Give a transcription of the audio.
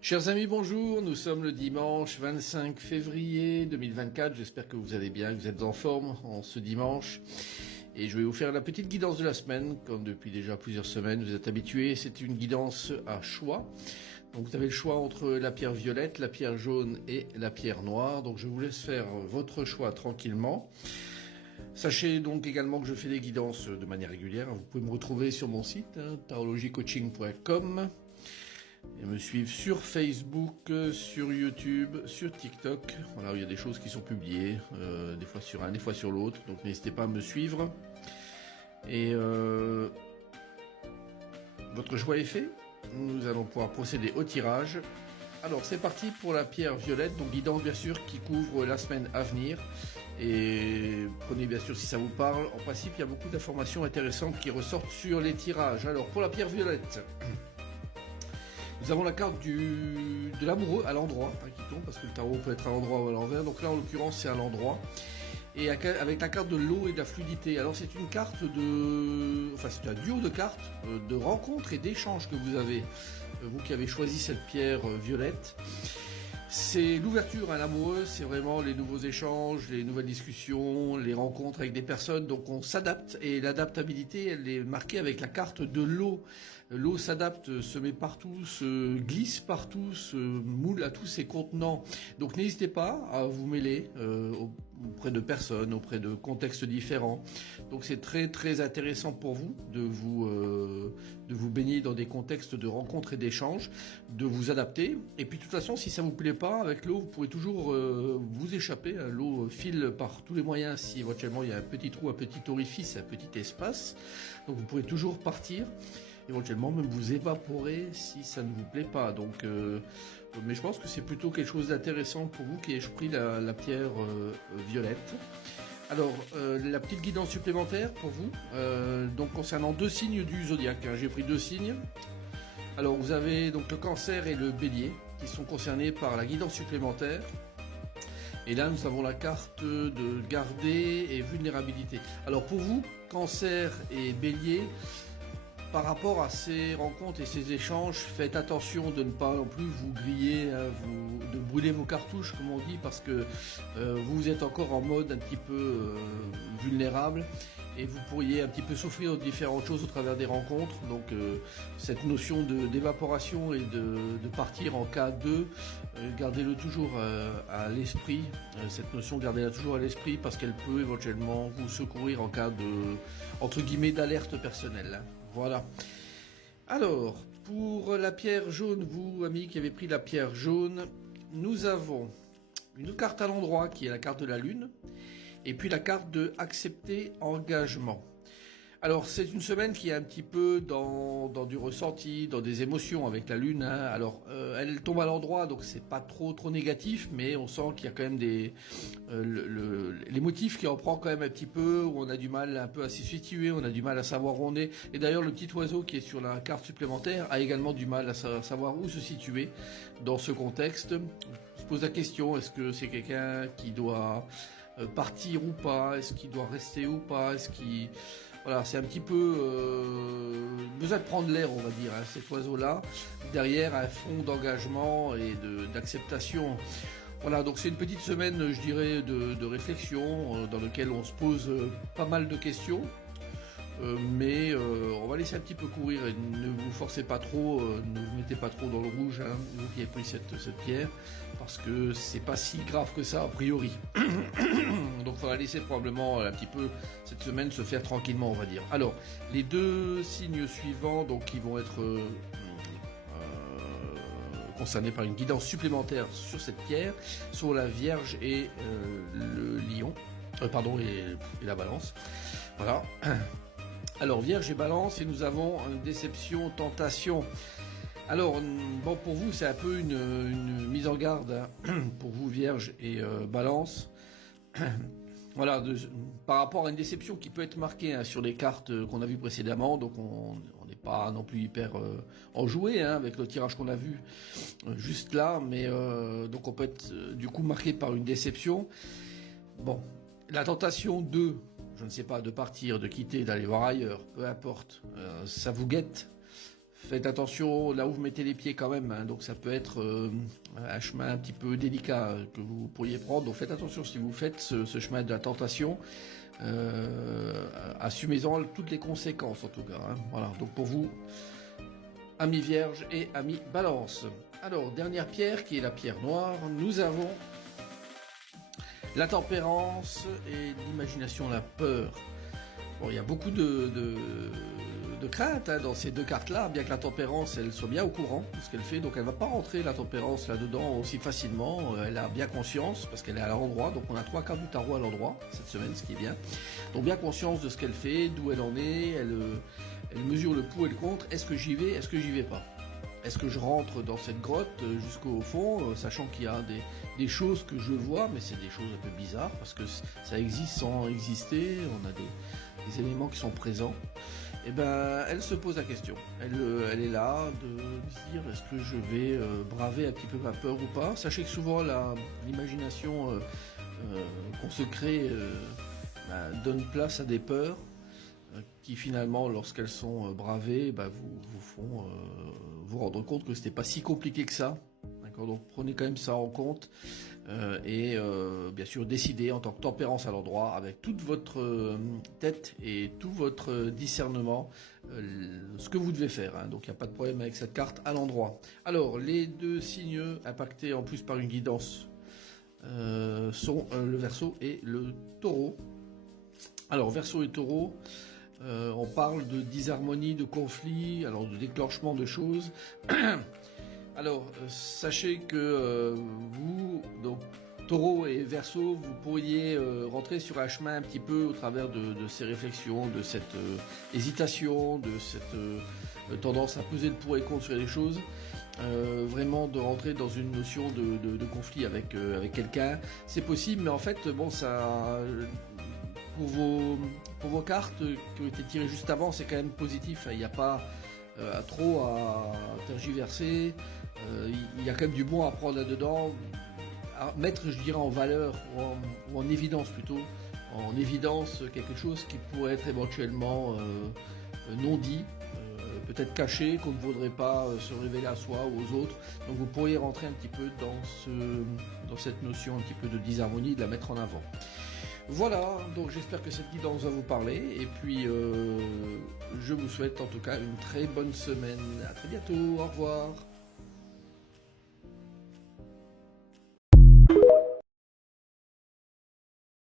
Chers amis, bonjour, nous sommes le dimanche 25 février 2024, j'espère que vous allez bien, que vous êtes en forme en ce dimanche. Et je vais vous faire la petite guidance de la semaine, comme depuis déjà plusieurs semaines, vous êtes habitués, c'est une guidance à choix. Donc vous avez le choix entre la pierre violette, la pierre jaune et la pierre noire, donc je vous laisse faire votre choix tranquillement. Sachez donc également que je fais des guidances de manière régulière, vous pouvez me retrouver sur mon site, tarologicoaching.com. Et me suivre sur Facebook, sur YouTube, sur TikTok. Voilà, il y a des choses qui sont publiées, des fois sur un, des fois sur l'autre. Donc n'hésitez pas à me suivre. Et votre choix est fait. Nous allons pouvoir procéder au tirage. Alors c'est parti pour la pierre violette. Donc guidance bien sûr qui couvre la semaine à venir. Et prenez bien sûr si ça vous parle. En principe, il y a beaucoup d'informations intéressantes qui ressortent sur les tirages. Alors pour la pierre violette. Nous avons la carte de l'amoureux à l'endroit qui tombe, parce que le tarot peut être à l'endroit ou à l'envers. Donc là, en l'occurrence, c'est à l'endroit. Et avec la carte de l'eau et de la fluidité. Alors c'est une carte c'est un duo de cartes de rencontres et d'échanges que vous avez, vous qui avez choisi cette pierre violette. C'est l'ouverture à l'amoureux, c'est vraiment les nouveaux échanges, les nouvelles discussions, les rencontres avec des personnes. Donc on s'adapte et l'adaptabilité, elle est marquée avec la carte de l'eau. L'eau s'adapte, se met partout, se glisse partout, se moule à tous ses contenants. Donc n'hésitez pas à vous mêler auprès de personnes, auprès de contextes différents. Donc c'est très très intéressant pour vous de vous baigner dans des contextes de rencontres et d'échanges, de vous adapter. Et puis de toute façon, si ça vous plaît pas avec l'eau, vous pourrez toujours vous échapper. L'eau file par tous les moyens si éventuellement il y a un petit trou, un petit orifice, un petit espace. Donc vous pourrez toujours partir. Éventuellement même vous évaporer si ça ne vous plaît pas. Donc, mais je pense que c'est plutôt quelque chose d'intéressant pour vous qui ayez pris la pierre violette. Alors, la petite guidance supplémentaire pour vous, donc concernant deux signes du zodiaque. J'ai pris deux signes. Alors, vous avez donc le cancer et le bélier qui sont concernés par la guidance supplémentaire. Et là, nous avons la carte de garder et vulnérabilité. Alors, pour vous, cancer et bélier, par rapport à ces rencontres et ces échanges, faites attention de ne pas non plus vous griller, de brûler vos cartouches comme on dit, parce que vous êtes encore en mode un petit peu vulnérable et vous pourriez un petit peu souffrir de différentes choses au travers des rencontres. Donc cette notion d'évaporation et de partir en cas de, gardez-le toujours à l'esprit. Cette notion, gardez-la toujours à l'esprit parce qu'elle peut éventuellement vous secourir en cas de, entre guillemets, d'alerte personnelle. Voilà. Alors, pour la pierre jaune, vous, amis qui avez pris la pierre jaune, nous avons une carte à l'endroit qui est la carte de la lune, et puis la carte de accepter engagement. Alors, c'est une semaine qui est un petit peu dans du ressenti, dans des émotions avec la lune. Alors, elle tombe à l'endroit, donc c'est pas trop négatif, mais on sent qu'il y a quand même les motifs qui en prend quand même un petit peu, où on a du mal un peu à s'y situer, on a du mal à savoir où on est. Et d'ailleurs, le petit oiseau qui est sur la carte supplémentaire a également du mal à savoir où se situer dans ce contexte. On se pose la question, est-ce que c'est quelqu'un qui doit partir ou pas? Est-ce qu'il doit rester ou pas? Est-ce qu'il... Voilà, c'est un petit peu besoin de prendre l'air, on va dire, cet oiseau-là, derrière un fond d'engagement et d'acceptation. Voilà, donc c'est une petite semaine, je dirais, de réflexion, dans laquelle on se pose pas mal de questions. Mais on va laisser un petit peu courir et ne vous forcez pas trop, ne vous mettez pas trop dans le rouge, vous qui avez pris cette pierre, parce que c'est pas si grave que ça a priori. Donc il faudra laisser probablement un petit peu cette semaine se faire tranquillement, on va dire. Alors, les deux signes suivants, donc qui vont être concernés par une guidance supplémentaire sur cette pierre, sont la Vierge et le Lion, et la Balance. Voilà. Alors, Vierge et Balance, et nous avons une déception, tentation. Alors, bon, pour vous, c'est un peu une mise en garde, pour vous, Vierge et Balance. Voilà, par rapport à une déception qui peut être marquée sur les cartes qu'on a vues précédemment, donc on n'est pas non plus hyper enjoué avec le tirage qu'on a vu juste là, mais donc on peut être du coup marqué par une déception. Bon, la tentation je ne sais pas, de partir, de quitter, d'aller voir ailleurs, peu importe, ça vous guette. faites attention là où vous mettez les pieds quand même, hein. Donc ça peut être un chemin un petit peu délicat que vous pourriez prendre. Donc faites attention si vous faites ce chemin de la tentation. Assumez-en toutes les conséquences en tout cas, hein. Voilà, donc pour vous, amis Vierge et amis Balance. Alors, dernière pierre qui est la pierre noire, nous avons la tempérance et l'imagination, la peur. Bon, il y a beaucoup de crainte, hein, dans ces deux cartes-là, bien que la tempérance, elle soit bien au courant de ce qu'elle fait, donc elle va pas rentrer la tempérance là-dedans aussi facilement, elle a bien conscience, parce qu'elle est à l'endroit, donc on a 3 cartes du tarot à l'endroit cette semaine, ce qui est bien. Donc bien conscience de ce qu'elle fait, d'où elle en est, elle mesure le pour et le contre, est-ce que j'y vais, est-ce que j'y vais pas? Est-ce que je rentre dans cette grotte jusqu'au fond, sachant qu'il y a des choses que je vois, mais c'est des choses un peu bizarres, parce que ça existe sans exister, on a des éléments qui sont présents. Et ben, elle se pose la question. Elle est là de se dire, est-ce que je vais braver un petit peu ma peur ou pas? Sachez que souvent l'imagination qu'on se crée donne place à des peurs qui finalement, lorsqu'elles sont bravées, vous font vous rendre compte que c'était pas si compliqué que ça. D'accord, donc prenez quand même ça en compte et bien sûr décidez en tant que tempérance à l'endroit avec toute votre tête et tout votre discernement ce que vous devez faire, hein. Donc il n'y a pas de problème avec cette carte à l'endroit. Alors les deux signes impactés en plus par une guidance sont le Verseau et le Taureau. Alors Verseau et Taureau, on parle de disharmonie, de conflit, alors de déclenchement de choses. Alors, sachez que vous, donc Taureau et Verseau, vous pourriez rentrer sur un chemin un petit peu au travers de ces réflexions, de cette hésitation, de cette tendance à peser le pour et le contre sur les choses. Vraiment de rentrer dans une notion de conflit avec quelqu'un, c'est possible, mais en fait, bon, ça... Pour vos cartes qui ont été tirées juste avant, c'est quand même positif. Il n'y a pas trop à tergiverser. Il y a quand même du bon à prendre là-dedans. À mettre, je dirais, en valeur ou en évidence plutôt. En évidence quelque chose qui pourrait être éventuellement non dit, peut-être caché, qu'on ne voudrait pas se révéler à soi ou aux autres. Donc vous pourriez rentrer un petit peu dans cette notion un petit peu de disharmonie, de la mettre en avant. Voilà, donc j'espère que cette guidance va vous parler et puis je vous souhaite en tout cas une très bonne semaine. À très bientôt, au revoir.